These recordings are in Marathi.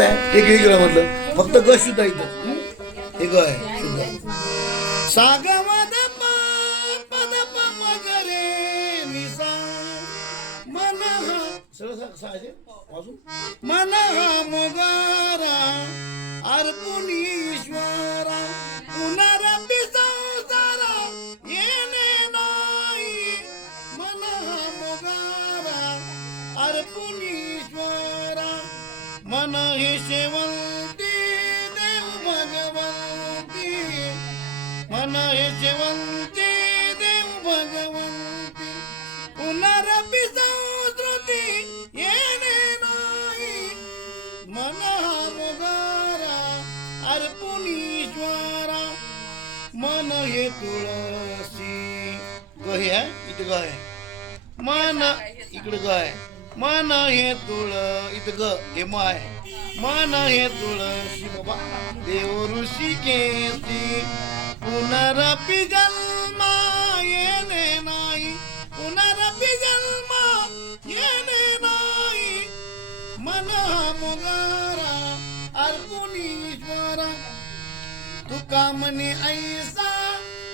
एक वेगळं म्हटलं फक्त ग शुद्ध आहे इथं. हे ग आहे शुद्ध. साग मद पद मगरे निसा मन हा वाजून मन हा मोगारा अर्पुनीश्वरा पुनरपि संसारा येणे नाही मन हा मोगारा अर्पुनीश्वरा मन हे शेवंती देव भगवंती मन हे शेवंती देव भगवंती पुनरपि संस्कृती येणे नाही मन हा मोगारा अर्पुनीश्वरा मन हे तुळसी ग हे आहे इथे ग आहे मन इकडे ग आहे मन हे तुळ इथं ग हे म आहे मन हे तुळशी बाबा देव ऋषी केसी पुनरपि जन्म येणे नाही पुनरपि जन्म येणे नाही मन मोगारा अर्पुनीश्वरा तुका म्हणे ऐसा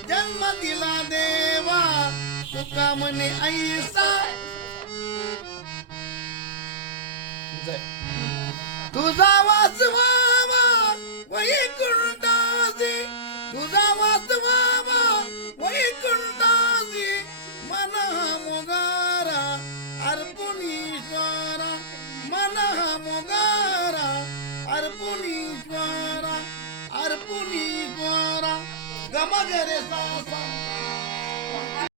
जन्म दिला देवा तुका म्हणे ऐसा तुझा वास व्हावा वैकुंठासी तुझा वास व्हावा वैकुंठासी मन हा मोगारा अर्पुनीश्वरा मन हा मोगारा अर्पुनीश्वरा अर्पुनीश्वरा गमगरे सा